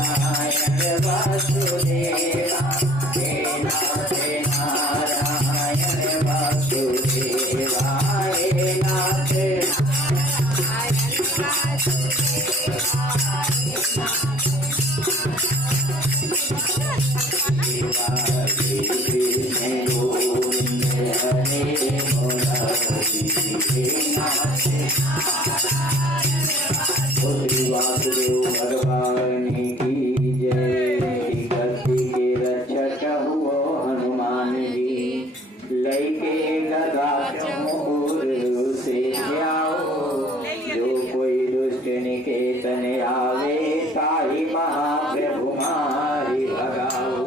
नारायण वासुदेवा, हे नाथ नारायण वासुदेवा, हे नाथ वासुदेव भगवान की जय। गद्दी के रक्षक हुओ हनुमान जी, लैके गदा चमोर से जाओ। जो कोई दुष्ट निकेतन आवे, ताहि महाप्रभु मारि भगाओ।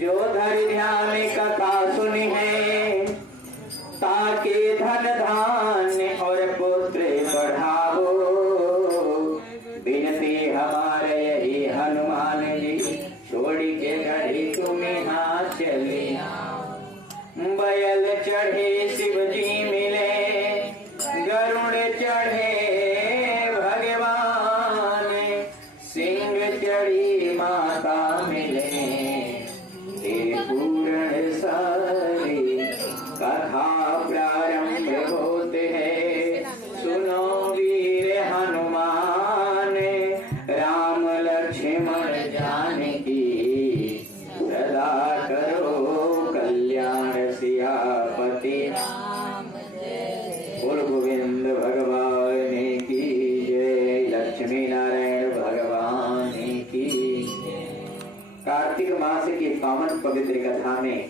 जो धर ध्यान कथा सुनि है, ताके धन धान्य और पुत्र बढ़ाओ। बिनती हमारे यही हनुमान जी, छोड़ के घड़ी तुम्हें हाथ चले। बैल चढ़े शिव जी मिले, गरुड़ चढ़े भगवान, सिंह चढ़ी माता मिले। हे पूर्ण सारी कथा प्रारंभ होते हैं, सुनो वीर हनुमान, राम लक्ष्मण जानकी, सदा करो कल्याण सियापति राम जय। बोल गोविंद भगवान की जय, लक्ष्मी नारायण भगवान की जय। कार्तिक मास की पावन पवित्र कथा में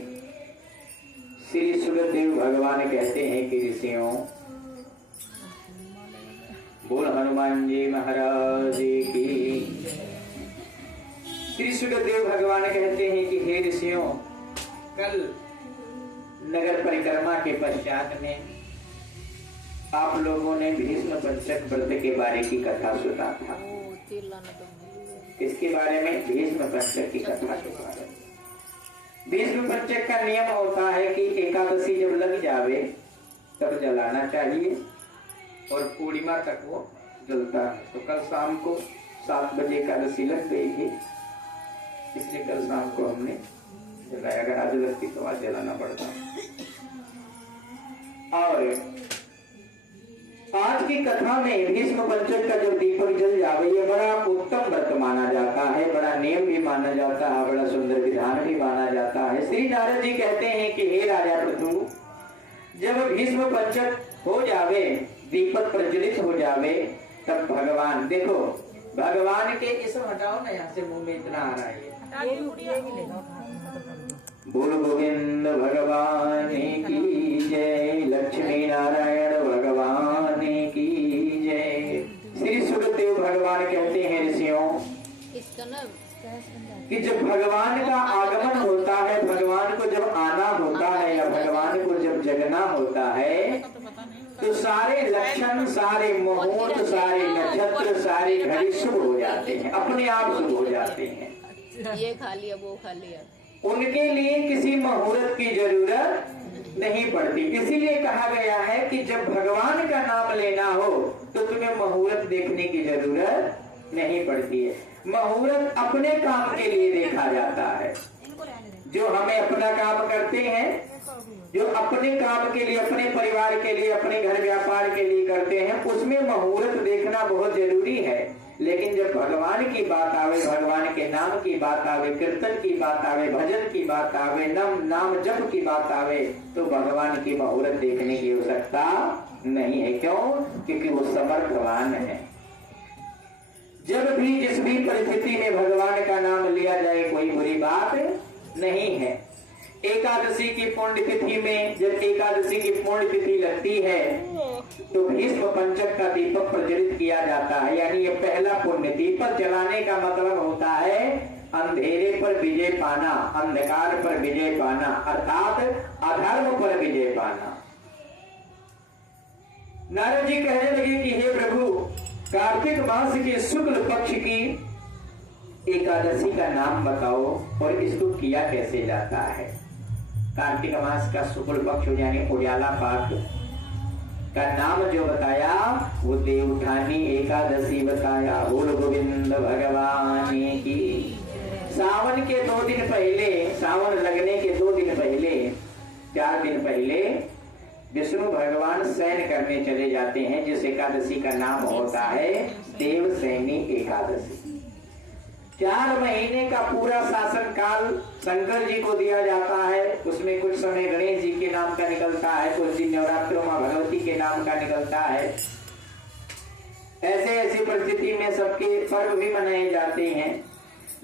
श्री सुखदेव भगवान कहते हैं कि ऋषियों, बोल हनुमान जी महाराज की। श्री सुखदेव भगवान कहते हैं कि हे ऋषियों, कल नगर परिक्रमा के पश्चात में आप लोगों ने भीष्म पंचक व्रत के बारे की कथा सुना था। किसके बारे में? भीष्म पंचक की कथा के बारे में। भीष्म पंचक का नियम होता है कि एकादशी जब लग जावे तब जलाना चाहिए और पूर्णिमा तक वो जलता है। तो कल शाम को 7 बजे एकादशी लग गई थी, इसलिए कल शाम को हमने जलाया। अगर आज लगती तो आज जलाना पड़ता। और आज की कथा में भीष्म पंचक का जो दीपक जल जावे, ये बड़ा उत्तम व्रत माना जाता है, बड़ा नियम भी माना जाता है, बड़ा सुंदर विधान भी माना जाता है। श्री नारद जी कहते हैं कि हे राजा प्रभु, जब भीष्म पंचक हो जावे, दीपक प्रज्वलित हो जावे, तब भगवान, देखो भगवान के इस हटाओ ना, यहाँ से मुंह में इतना आ रहा है। बोल गोविंद भगवान की जय, लक्ष्मी नारायण भगवान की जय। श्री सुखदेव भगवान कहते हैं ऋषियों कि जब भगवान का आगमन होता है, भगवान को जब आना होता है या भगवान को जब जगना होता है, तो सारे लक्षण, सारे मुहूर्त, सारे नक्षत्र, सारे घड़ी शुभ हो जाते हैं, अपने आप शुभ हो जाते हैं। ये खा लिया, वो खा लिया। उनके लिए किसी मुहूर्त की जरूरत नहीं पड़ती। इसीलिए कहा गया है कि जब भगवान का नाम लेना हो तो तुम्हें मुहूर्त देखने की जरूरत नहीं पड़ती है। मुहूर्त अपने काम के लिए देखा जाता है। जो हमें अपना काम करते हैं, जो अपने काम के लिए, अपने परिवार के लिए, अपने घर व्यापार के लिए करते हैं, उसमें मुहूर्त देखना बहुत जरूरी है। लेकिन जब भगवान की बात आवे, भगवान के नाम की बात आवे, कीर्तन की बात आवे, भजन की बात आवे, नाम जप की बात आवे, तो भगवान की मुहूर्त देखने की आवश्यकता नहीं है। क्यों? क्योंकि वो समर्थवान है। जब भी जिस भी परिस्थिति में भगवान का नाम लिया जाए, कोई बुरी बात नहीं है। एकादशी की पुण्य तिथि में, जब एकादशी की पुण्य तिथि लगती है तो भीष्म पंचक का दीपक प्रज्वलित किया जाता है। यानी ये पहला पुण्य। दीपक जलाने का मतलब होता है अंधेरे पर विजय पाना, अंधकार पर विजय पाना, अर्थात अधर्म पर विजय पाना। नारद जी कहने लगे कि हे प्रभु, कार्तिक मास के शुक्ल पक्ष की एकादशी का नाम बताओ और इसको किया कैसे जाता है। कार्तिक मास का शुक्ल पक्ष यानी उजाला पाक का नाम जो बताया वो देवउठानी एकादशी बताया। बोल गोविंद भगवान की। सावन के 2 दिन पहले, सावन लगने के 2 दिन पहले, 4 दिन पहले विष्णु भगवान शयन करने चले जाते हैं, जिस एकादशी का नाम होता है देवशयनी एकादशी। 4 महीने का पूरा शासन काल शंकर जी को दिया जाता है। उसमें कुछ समय गणेश जी के नाम का निकलता है, कुछ दिन नवरात्रों मां भगवती के नाम का निकलता है। ऐसी परिस्थिति में सबके पर्व भी मनाए जाते हैं।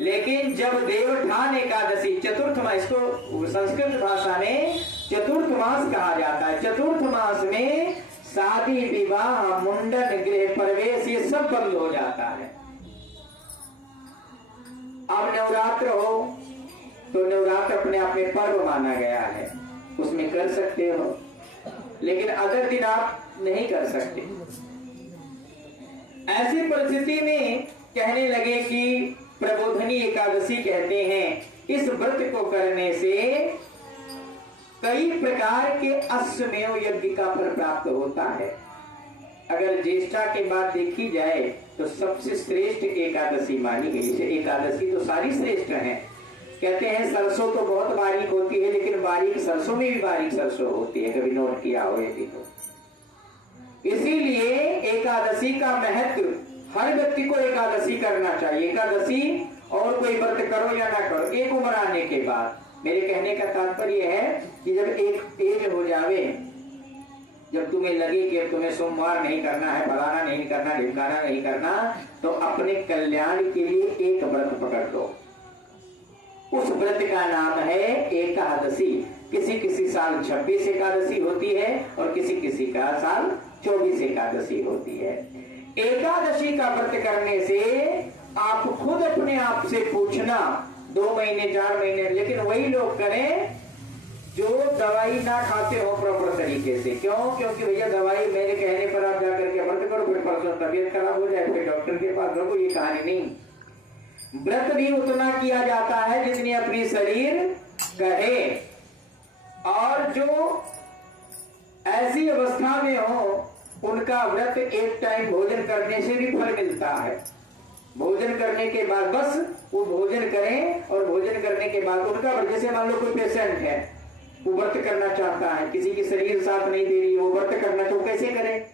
लेकिन जब देवउठान एकादशी चतुर्थ मास, इसको संस्कृत भाषा में चतुर्थ मास कहा जाता है। चतुर्थ मास में शादी विवाह मुंडन गृह प्रवेश ये सब बंद हो जाता है। अब नवरात्र हो तो नवरात्र अपने आप में पर्व माना गया है, उसमें कर सकते हो, लेकिन अदर दिन आप नहीं कर सकते। ऐसी परिस्थिति में कहने लगे कि प्रबोधनी एकादशी कहते हैं इस व्रत को करने से कई प्रकार के अश्वमेव यज्ञ का फल प्राप्त होता है। अगर ज्येष्ठा के बाद देखी जाए तो सबसे श्रेष्ठ एकादशी मानी गई है। एकादशी तो सारी श्रेष्ठ हैं। कहते हैं सरसों तो बहुत बारीक होती है, लेकिन बारीक सरसों में भी बारीक सरसों होती है, कभी नोट किया हो यदि तो। इसीलिए एकादशी का महत्व, हर व्यक्ति को एकादशी करना चाहिए। एकादशी और कोई व्रत करो या ना करो, एक उम्र आने के बाद। मेरे कहने का तात्पर्य है कि जब एक एज हो जावे, जब तुम्हें लगे कि अब तुम्हें सोमवार नहीं करना है, फलाना नहीं करना, ढिमकाना नहीं करना, तो अपने कल्याण के लिए एक व्रत पकड़ लो। उस व्रत का नाम है एकादशी। किसी किसी साल 26 एकादशी होती है और किसी किसी का साल 24 एकादशी होती है। एकादशी का व्रत करने से आप खुद अपने आप से पूछना, 2 महीने 4 महीने, लेकिन वही लोग करें जो दवाई ना खाते हो प्रॉपर तरीके से। क्यों? क्योंकि भैया दवाई मेरे कहने पर आप जाकर के व्रत करो, फिर परसों तबियत खराब हो जाए, फिर डॉक्टर के पास रहो, ये कहानी नहीं। व्रत भी उतना किया जाता है जितनी अपनी शरीर कहे, और जो ऐसी अवस्था में हो उनका व्रत एक टाइम भोजन करने से भी फल मिलता है। भोजन करने के बाद बस वो भोजन करें, और भोजन करने के बाद उनका व्रत, जैसे मान लो कोई पेशेंट है, वो व्रत करना चाहता है, किसी की शरीर साथ नहीं दे रही, वो व्रत करना तो कैसे करे?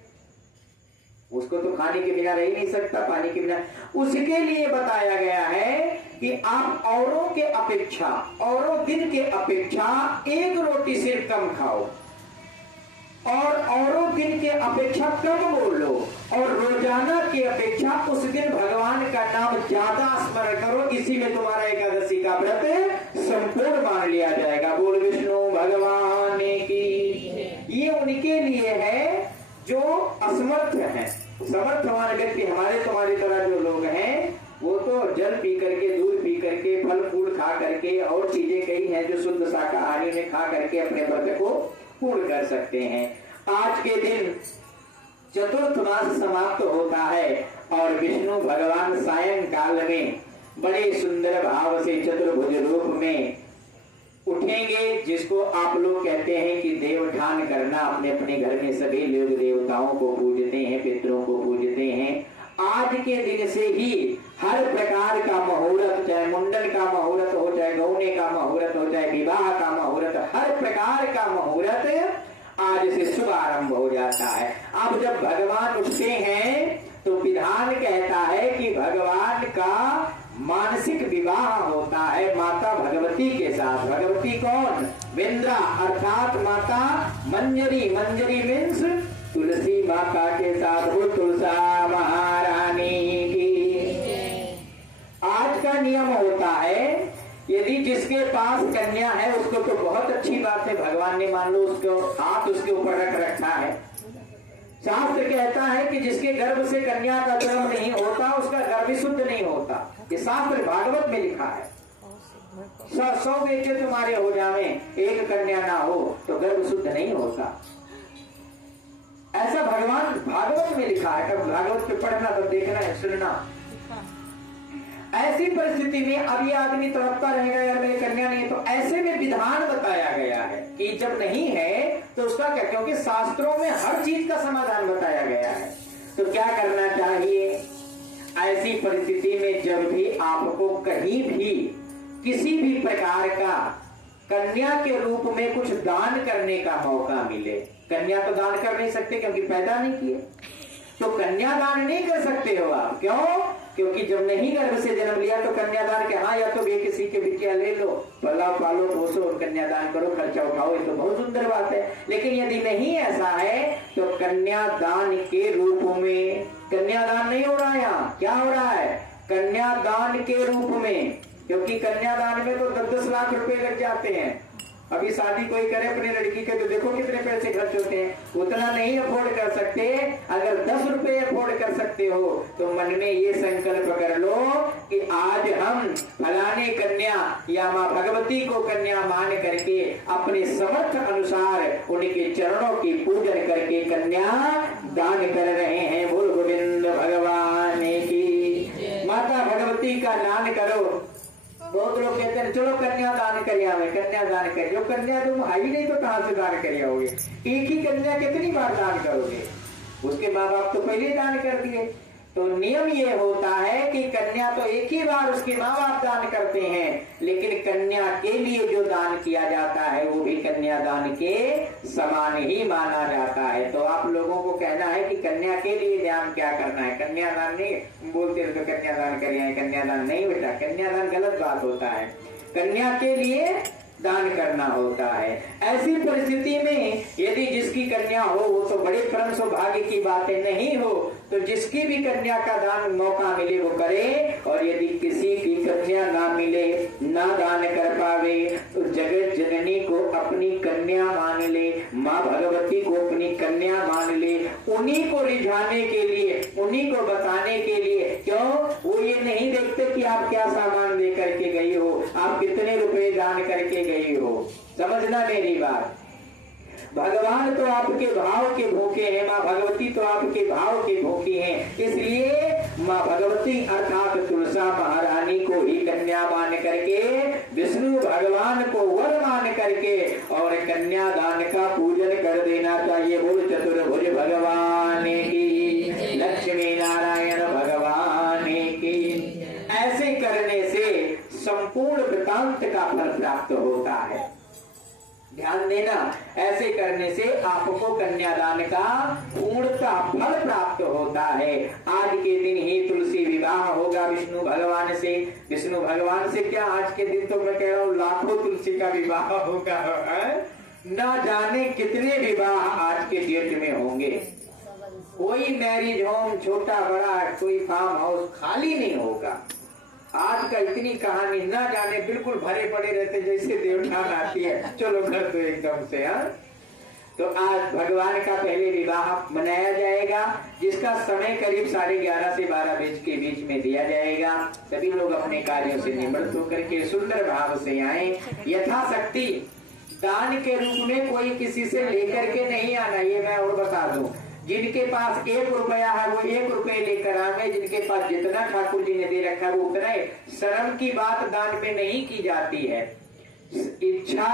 उसको तो खाने के बिना रह ही नहीं सकता, पानी के बिना। उसके लिए बताया गया है कि आप औरों के अपेक्षा, औरों दिन के अपेक्षा एक रोटी सिर्फ कम खाओ, और औरों दिन के अपेक्षा कम बोलो, और रोजाना की अपेक्षा उस दिन भगवान का नाम ज्यादा स्मरण करो। इसी में तुम्हारा एकादशी का व्रत संपूर्ण मान लिया जाएगा। बोल विष्णु भगवान की। ये उनके लिए है जो असमर्थ हैं। समर्थवान व्यक्ति हमारे तुम्हारी तरह जो लोग हैं, वो तो जल पी करके, दूध पी करके, फल फूल खा करके, और चीजें कई हैं जो शुद्ध शाकाहारी में खा करके अपने व्रत को पूर्ण कर सकते हैं। आज के दिन चतुर्थ मास समाप्त होता है, और विष्णु भगवान सायंकाल में बड़े सुंदर भाव से चतुर्भुज रूप में उठेंगे, जिसको आप लोग कहते हैं कि देवउठान करना। अपने अपने घर में सभी लोग देवताओं को पूजते हैं, पितरों को पूजते हैं। आज के दिन से ही हर प्रकार का मुहूर्त, चाहे मुंडन का मुहूर्त हो, चाहे गौने का मुहूर्त हो, चाहे विवाह का मुहूर्त, हर प्रकार का मुहूर्त आज से शुभ आरंभ हो जाता है। अब जब भगवान उठते हैं तो विधान कहता है कि भगवान का मानसिक विवाह होता है माता भगवती के साथ। भगवती कौन? विंद्रा, अर्थात माता मंजरी। मंजरी मीन्स तुलसी माता के साथ। वो तुलसा महारानी की। आज का नियम होता है, यदि जिसके पास कन्या है उसको तो बहुत अच्छी बात है, भगवान ने मान लो उसको हाथ उसके ऊपर रख रखा है। शास्त्र कहता है कि जिसके गर्भ से कन्या का जन्म नहीं होता उसका गर्भ शुद्ध नहीं होता। ये शास्त्र भागवत में लिखा है। 100 बेटे तुम्हारे हो जावे, एक कन्या ना हो तो गर्भ शुद्ध नहीं होता। ऐसा भगवान भागवत में लिखा है। कब भागवत पे पढ़ना, तब देखना है, सुनना। ऐसी परिस्थिति में अब ये आदमी तड़पता रहेगा यार मेरी कन्या नहीं है, तो ऐसे में विधान बताया गया है कि जब नहीं है तो उसका क्या, क्योंकि शास्त्रों में हर चीज का समाधान बताया गया है। तो क्या करना चाहिए ऐसी परिस्थिति में, जब भी आपको कहीं भी किसी भी प्रकार का कन्या के रूप में कुछ दान करने का मौका मिले, कन्या तो दान कर नहीं सकते क्योंकि पैदा नहीं किए, तो कन्यादान नहीं कर सकते हो आप। क्यों? क्योंकि जब नहीं गर्भ से जन्म लिया तो कन्यादान के, हाँ या तो भी किसी के बिटिया ले लो, पला पालो पोसो और कन्यादान करो, खर्चा उठाओ, ये तो बहुत सुंदर बात है। लेकिन यदि नहीं ऐसा है तो कन्यादान के रूप में, कन्यादान नहीं हो रहा है यहाँ, क्या हो रहा है? कन्यादान के रूप में, क्योंकि कन्यादान में तो 10-10 लाख रुपए लग जाते हैं। अभी शादी कोई करे अपनी लड़की के तो देखो कितने पैसे खर्च होते हैं, उतना नहीं अफोर्ड कर सकते। अगर 10 रुपए अफोर्ड कर सकते हो तो मन में ये संकल्प कर लो कि आज हम फलाने कन्या या माँ भगवती को कन्या मान करके अपने समर्थ अनुसार उनके चरणों की पूजन करके कन्या दान कर रहे हैं। बोल गोविंद भगवान की। माता भगवती का दान करो। बहुत लोग कहते हैं चलो कन्या दान करिया में, कन्या दान करिए, जो कन्या तुम आई नहीं तो कहां से दान करिया होगे? एक ही कन्या कितनी बार दान करोगे? उसके माँ बाप तो पहले दान कर दिए। तो नियम ये होता है कि कन्या तो एक ही बार उसके माँ बाप दान करते हैं, लेकिन कन्या के लिए जो दान किया जाता है वो भी कन्यादान के समान ही माना जाता है। तो आप लोगों को कहना है कि कन्या के लिए ध्यान क्या करना है, कन्यादान नहीं बोलते तो कन्यादान करिए, कन्यादान नहीं बेटा, कन्यादान गलत बात होता है, कन्या के लिए दान करना होता है। ऐसी परिस्थिति में यदि जिसकी कन्या हो वो तो बड़े परम सौभाग्य की बात है, नहीं हो तो जिसकी भी कन्या का दान मौका मिले वो करे। और यदि किसी की कन्या ना मिले, ना दान कर पावे, तो जगत जननी को अपनी कन्या मान ले, माँ भगवती को अपनी कन्या मान ले, उन्हीं को रिझाने के लिए, उन्हीं को बताने के लिए। क्यों? वो ये नहीं देखते कि आप क्या सामान दे करके गई हो, आप कितने रुपए दान करके गई हो। समझना मेरी बात। भगवान तो आपके भाव के भूखे हैं, माँ भगवती तो आपके भाव के भूखी हैं। इसलिए माँ भगवती अर्थात तुलसा महारानी को ही कन्या मान करके, विष्णु भगवान को वर मान करके और कन्यादान का पूजन कर देना चाहिए। बोल चतुर्भुज भगवान की, लक्ष्मी नारायण भगवान की। ऐसे करने से संपूर्ण वृतांत का फल प्राप्त होता है। ध्यान देना, ऐसे करने से आपको कन्यादान का पूर्णतः फल प्राप्त होता है। आज के दिन ही तुलसी विवाह होगा विष्णु भगवान से। विष्णु भगवान से क्या, आज के दिन तो मैं कह रहा हूँ लाखों तुलसी का विवाह होगा। न जाने कितने विवाह आज के डेट में होंगे। कोई मैरिज होम छोटा बड़ा, कोई फार्म हाउस खाली नहीं होगा। आज का इतनी कहानी न जाने बिल्कुल भरे पड़े रहते जैसे देवठान आती है, चलो घर तो एकदम से। तो आज भगवान का पहले विवाह मनाया जाएगा, जिसका समय करीब 11:30 से 12 बजे के बीच में दिया जाएगा। सभी लोग अपने कार्यों से निवृत्त होकर के सुंदर भाव से आए। यथाशक्ति दान के रूप में कोई किसी से लेकर के नहीं आना, ये मैं और बता दूं। जिनके पास 1 रुपया है वो 1 रुपये लेकर आवे, जिनके पास जितना ठाकुर जी ने दे रखा है वो उतना है। शर्म की बात दान में नहीं की जाती है, इच्छा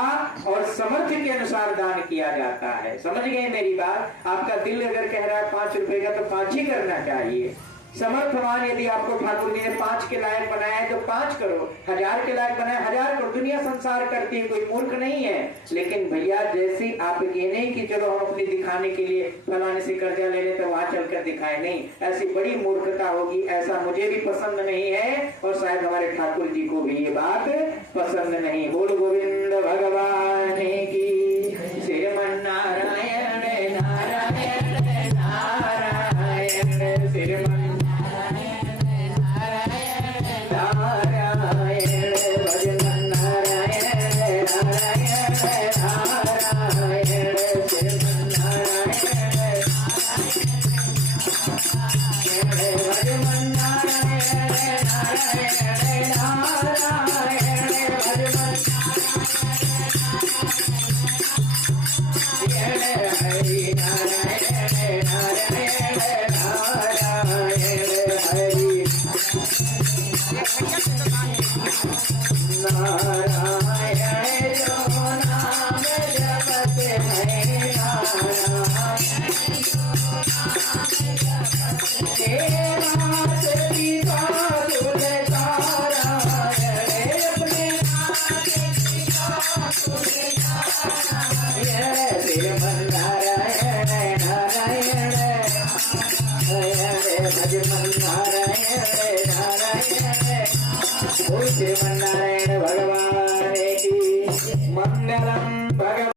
और समर्थ के अनुसार दान किया जाता है। समझ गए मेरी बात? आपका दिल अगर कह रहा है 5 रुपए का तो 5 ही करना चाहिए। समर्थवान यदि आपको ठाकुर जी ने 5 के लायक बनाया है तो 5 करो, 1000 के लायक बनाया 1000 करो। दुनिया संसार करती है, कोई मूर्ख नहीं है। लेकिन भैया जैसी आप ये नहीं कि चलो हम अपनी दिखाने के लिए फलाने से कर्जा ले लेते वहां चलकर दिखाए, नहीं, ऐसी बड़ी मूर्खता होगी। ऐसा मुझे भी पसंद नहीं है और शायद हमारे ठाकुर जी को भी ये बात पसंद नहीं। बोल गोविंद भगवान की। श्रीमन्नारायण नारायण नारायण, श्रीमन श्रीमन्नारायण